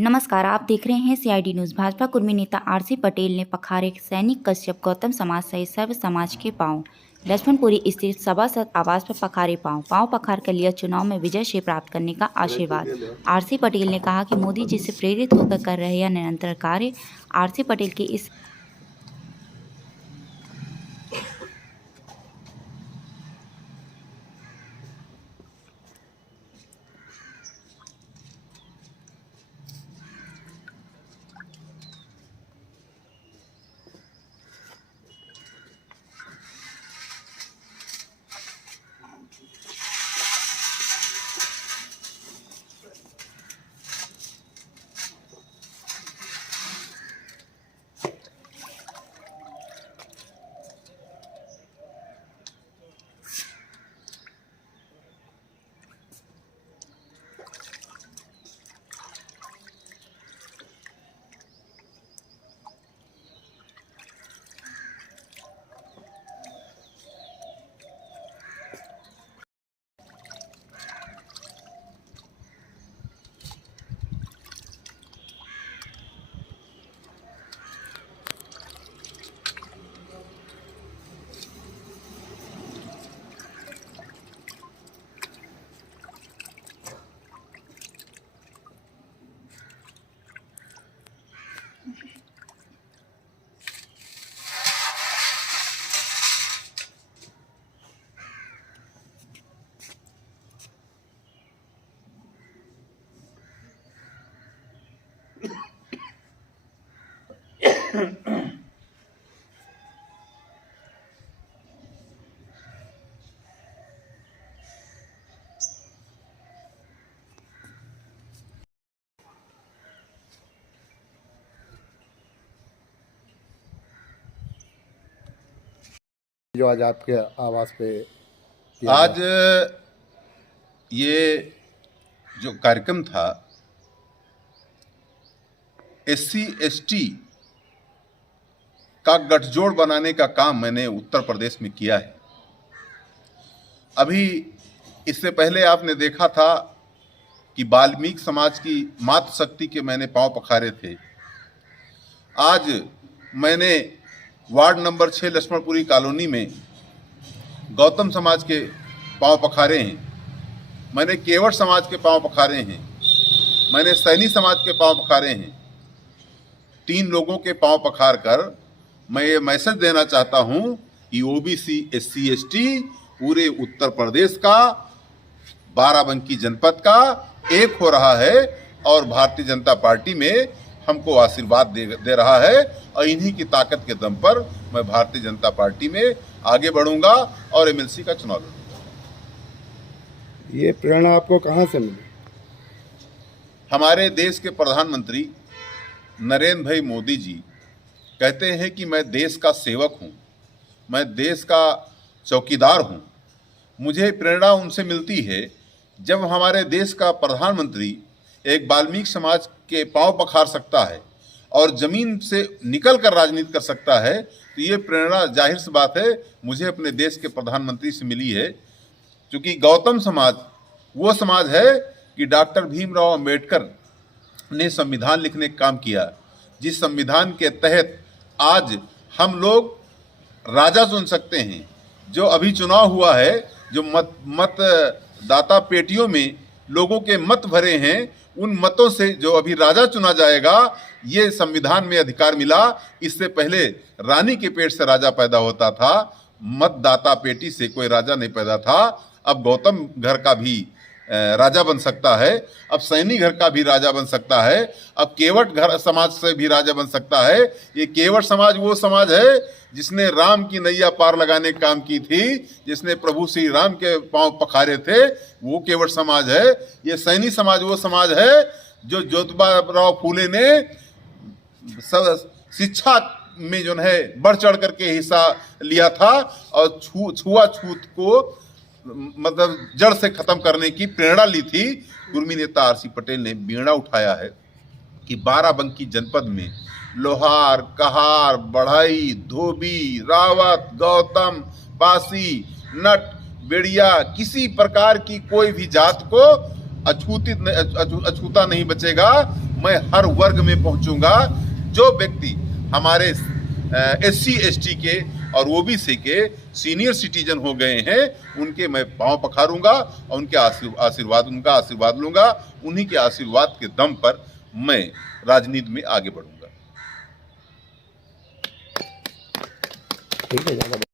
नमस्कार, आप देख रहे हैं सीआईडी न्यूज़। भाजपा कुर्मी नेता आरसी पटेल ने पखारे सैनिक कश्यप गौतम समाज सहित सर्व समाज के पांव। लक्ष्मणपुरी स्थित सभासद आवास पर पखारे पांव पखार कर लिया चुनाव में विजय श्री प्राप्त करने का आशीर्वाद। आरसी पटेल ने कहा कि मोदी जी से प्रेरित होकर कर रहे यह निरंतर कार्य आरसी पटेल की इस जो आज आपके आवास पे आज ये जो कार्यक्रम था एससी एसटी का गठजोड़ बनाने का काम मैंने उत्तर प्रदेश में किया है। अभी इससे पहले आपने देखा था कि वाल्मीकि समाज की मातृशक्ति के मैंने पांव पखारे थे। आज मैंने वार्ड नंबर 6 लक्ष्मणपुरी कॉलोनी में गौतम समाज के पांव पखारे हैं, मैंने केवट समाज के पांव पखारे हैं, मैंने सैनी समाज के पांव पखारे हैं। 3 लोगों के पांव पखार कर मैं ये मैसेज देना चाहता हूं कि ओबीसी एससी एसटी पूरे उत्तर प्रदेश का, बाराबंकी जनपद का एक हो रहा है और भारतीय जनता पार्टी में हमको आशीर्वाद दे रहा है और इन्हीं की ताकत के दम पर मैं भारतीय जनता पार्टी में आगे बढ़ूंगा और एमएलसी का चुनाव लड़ूंगा। ये प्रेरणा आपको कहाँ से मिली? हमारे देश के प्रधानमंत्री नरेंद्र भाई मोदी जी कहते हैं कि मैं देश का सेवक हूं, मैं देश का चौकीदार हूं। मुझे प्रेरणा उनसे मिलती है जब हमारे देश का प्रधानमंत्री एक वाल्मीकि समाज के पांव पखार सकता है और जमीन से निकल कर राजनीति कर सकता है, तो ये प्रेरणा जाहिर सी बात है मुझे अपने देश के प्रधानमंत्री से मिली है। क्योंकि गौतम समाज वो समाज है कि डॉक्टर भीमराव अंबेडकर ने संविधान लिखने का काम किया, जिस संविधान के तहत आज हम लोग राजा चुन सकते हैं। जो अभी चुनाव हुआ है, जो मतदाता पेटियों में लोगों के मत भरे हैं, उन मतों से जो अभी राजा चुना जाएगा, ये संविधान में अधिकार मिला। इससे पहले रानी के पेट से राजा पैदा होता था, मतदाता पेटी से कोई राजा नहीं पैदा था। अब गौतम घर का भी राजा बन सकता है, अब सैनी घर का भी राजा बन सकता है, अब केवट घर समाज से भी राजा बन सकता है। ये केवट समाज वो समाज है जिसने राम की नैया पार लगाने का काम की थी, जिसने प्रभु श्री राम के पांव पखारे थे, वो केवट समाज है। ये सैनी समाज वो समाज है जो ज्योतिबा फूले ने शिक्षा में जो है बढ़ चढ़ करके हिस्सा लिया था और छुआछूत को मतलब जड़ से खत्म करने की प्रेरणा ली थी। कुर्मी नेता आरसी पटेल ने बीड़ा उठाया है कि बाराबंकी जनपद में लोहार, कहार, बढ़ई, धोबी, रावत, गौतम, पासी, नट, बेड़िया, किसी प्रकार की कोई भी जात को अछूता नहीं बचेगा। मैं हर वर्ग में पहुंचूंगा। जो व्यक्ति हमारे SC ST के और OBC के सीनियर सिटीजन हो गए हैं, उनके मैं पांव पखारूंगा और उनका आशीर्वाद लूंगा। उन्हीं के आशीर्वाद के दम पर मैं राजनीति में आगे बढ़ूंगा। ठीक है।